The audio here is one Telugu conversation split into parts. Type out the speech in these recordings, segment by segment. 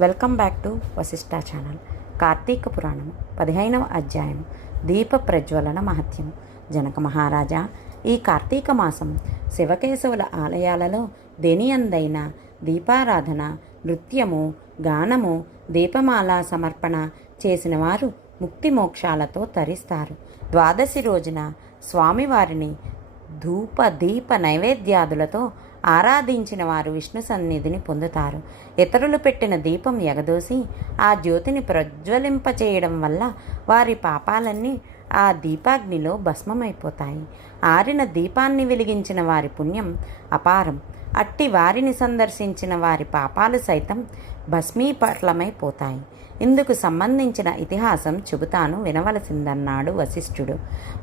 Welcome back to Vasishta channel. Karthika Puranam పదిహేనవ అధ్యాయం దీప ప్రజ్వలన మహత్యం జనక మహారాజా ఈ కార్తీక మాసం శివకేశవుల ఆలయాలలో దేనియందైన దీపారాధన నృత్యము గానము దీపమాల సమర్పణ చేసిన వారు ముక్తి మోక్షాలతో తరిస్తారు. ద్వాదశి రోజున స్వామివారిని ధూప దీప నైవేద్యాదులతో ఆరాధించిన వారు విష్ణు సన్నిధిని పొందుతారు. ఇతరులు పెట్టిన దీపం ఎగదోసి ఆ జ్యోతిని ప్రజ్వలింపచేయడం వల్ల వారి పాపాలన్నీ ఆ దీపాగ్నిలో భస్మమైపోతాయి. ఆరిన దీపాన్ని వెలిగించిన వారి పుణ్యం అపారం. అట్టి వారిని సందర్శించిన వారి పాపాలు సైతం భస్మీపట్లమైపోతాయి. ఇందుకు సంబంధించిన ఇతిహాసం చెబుతాను వినవలసిందన్నాడు వశిష్ఠుడు.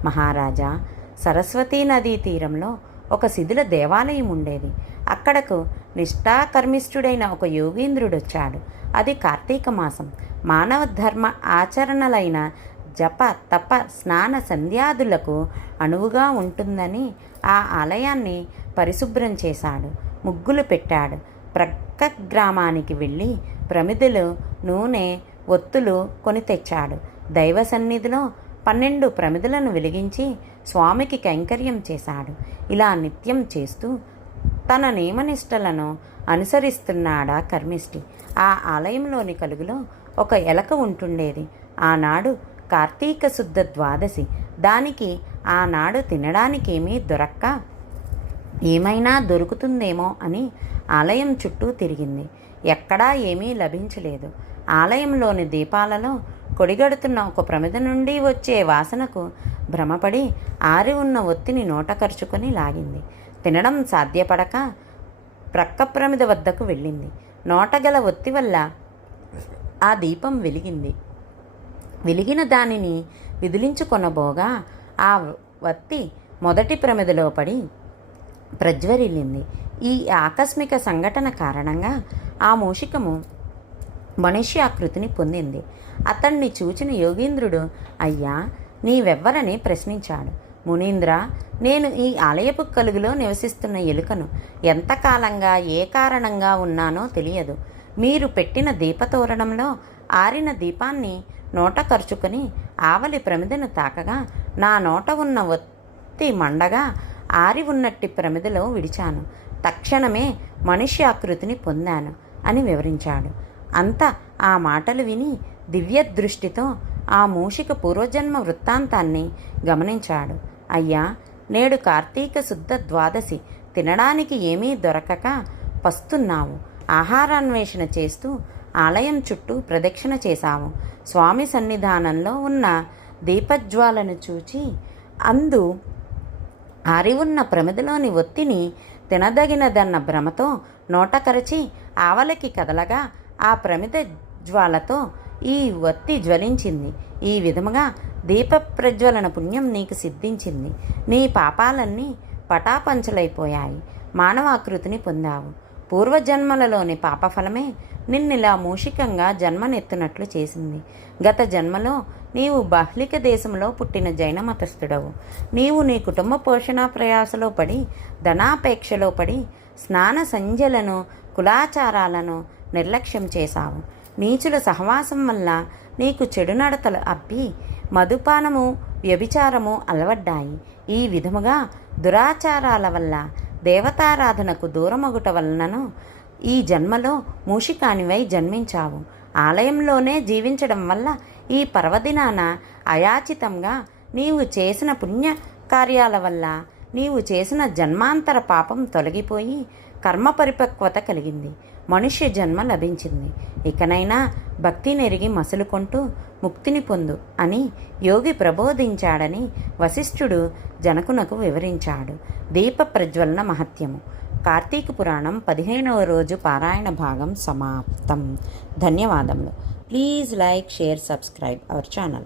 మహారాజా సరస్వతీ నదీ తీరంలో ఒక శిథిల దేవాలయం ఉండేది. అక్కడకు నిష్ఠాకర్మిష్ఠుడైన ఒక యోగీంద్రుడు వచ్చాడు అది కార్తీక మాసం. మానవ ధర్మ ఆచరణలైన జప తప స్నాన సంధ్యాదులకు అనువుగా ఉంటుందని ఆ ఆలయాన్ని పరిశుభ్రం చేశాడు. ముగ్గులు పెట్టాడు. ప్రక్క గ్రామానికి వెళ్ళి ప్రమిదలు నూనె ఒత్తులు కొని తెచ్చాడు. దైవ సన్నిధిలో పన్నెండు ప్రమిదలను వెలిగించి స్వామికి కైంకర్యం చేశాడు. ఇలా నిత్యం చేస్తూ తన నియమనిష్టలను అనుసరిస్తున్నాడా కర్మిష్టి ఆ ఆలయంలోని కలుగులో ఒక ఎలక ఉంటుండేది. ఆనాడు కార్తీక శుద్ధ ద్వాదశి. దానికి ఆనాడు తినడానికేమీ దొరక్క ఏమైనా దొరుకుతుందేమో అని ఆలయం చుట్టూ తిరిగింది. ఎక్కడా ఏమీ లభించలేదు. ఆలయంలోని దీపాలలో కొడిగడుతున్న ఒక ప్రమిద నుండి వచ్చే వాసనకు భ్రమపడి ఆరి ఉన్న ఒత్తిని నోటకరుచుకొని లాగింది. తినడం సాధ్యపడక ప్రక్క ప్రమిద వద్దకు వెళ్ళింది. నోటగల ఒత్తి వల్ల ఆ దీపం వెలిగింది. వెలిగిన దానిని విదిలించుకొనబోగా ఆ వత్తి మొదటి ప్రమిదలో పడి ప్రజ్వరిల్లింది. ఈ ఆకస్మిక సంఘటన కారణంగా ఆ మూషికము మనిషి ఆకృతిని పొందింది. అతన్ని చూచిన యోగీంద్రుడు అయ్యా నీవెవ్వరని ప్రశ్నించాడు. మునీంద్ర నేను ఈ ఆలయపు కలుగులో నివసిస్తున్న ఎలుకను ఎంతకాలంగా ఏ కారణంగా ఉన్నానో తెలియదు. మీరు పెట్టిన దీపతోరణంలో ఆరిన దీపాన్ని నోట ఖర్చుకొని ఆవలి ప్రమిదను తాకగా నా నోట ఉన్న ఒత్తి మండగా ఆరి ఉన్నట్టి ప్రమిదలో విడిచాను. తక్షణమే మనిషి ఆకృతిని పొందాను అని వివరించాడు. అంత ఆ మాటలు విని దివ్యదృష్టితో ఆ మూషిక పూర్వజన్మ వృత్తాంతాన్ని గమనించాడు. అయ్యా నేడు కార్తీక శుద్ధ ద్వాదశి. తినడానికి ఏమీ దొరకక పస్తున్నావు. ఆహారాన్వేషణ చేస్తూ ఆలయం చుట్టూ ప్రదక్షిణ చేశావు. స్వామి సన్నిధానంలో ఉన్న దీపజ్వాలను చూచి అందు ఆరి ఉన్న ప్రమిదలోని ఒత్తిని తినదగినదన్న భ్రమతో నోట కరచి ఆవలకి కదలగా ఆ ప్రమిద జ్వాలతో ఈ వత్తి జ్వలించింది. ఈ విధముగా దీప ప్రజ్వలన పుణ్యం నీకు సిద్ధించింది. నీ పాపాలన్నీ పటాపంచలైపోయాయి. మానవాకృతిని పొందావు. పూర్వజన్మలలోని పాపఫలమే నిన్నిలా మూషికంగా జన్మనెత్తునట్లు చేసింది. గత జన్మలో నీవు బాహ్లిక దేశంలో పుట్టిన జైన మతస్థుడవు నీవు నీ కుటుంబ పోషణ ప్రయాసలో పడి ధనాపేక్షలో పడి స్నాన సంజలను కులాచారాలను నిర్లక్ష్యం చేశావు. నీచుల సహవాసం వల్ల నీకు చెడు నడతలు అప్పి మధుపానము వ్యభిచారము అలవడ్డాయి. ఈ విధముగా దురాచారాల వల్ల దేవతారాధనకు దూరమగుట వలనను ఈ జన్మలో మూషికానివై జన్మించావు. ఆలయంలోనే జీవించడం వల్ల ఈ పర్వదినాన అయాచితంగా నీవు చేసిన పుణ్య కార్యాల వల్ల నీవు చేసిన జన్మాంతర పాపం తొలగిపోయి కర్మ పరిపక్వత కలిగింది. మనుష్య జన్మ లభించింది. ఇకనైనా భక్తి నెరిగి మసులుకొంటూ ముక్తిని పొందు అని యోగి ప్రబోధించాడని వశిష్ఠుడు జనకునకు వివరించాడు. దీప ప్రజ్వలన మహత్యము. కార్తీక పురాణం పదిహేనవ రోజు పారాయణ భాగం సమాప్తం. ధన్యవాదములు. Please like share subscribe our channel.